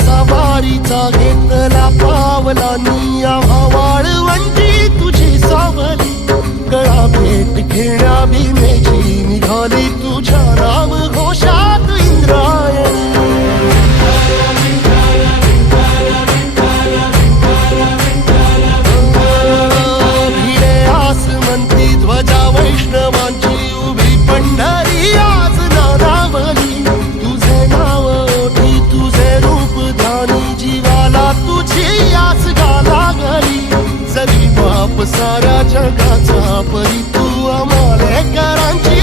सवारीचा घेतला पावला निया वाळवंटी तुझी सावली गळा भेट घेण्या भीमेची निघाली तुझ्या नाम घोषात इंद्रायणी भिडे आसमंती ध्वजा वैष्णवांची उभी पंढरी आज नानावली तुझे नाव ओठी तुझे रूप ध्यानी जीवाला तुझी आस गाला गली जरी बाप साऱ्या जगाचा परी तू आम्हाले करांची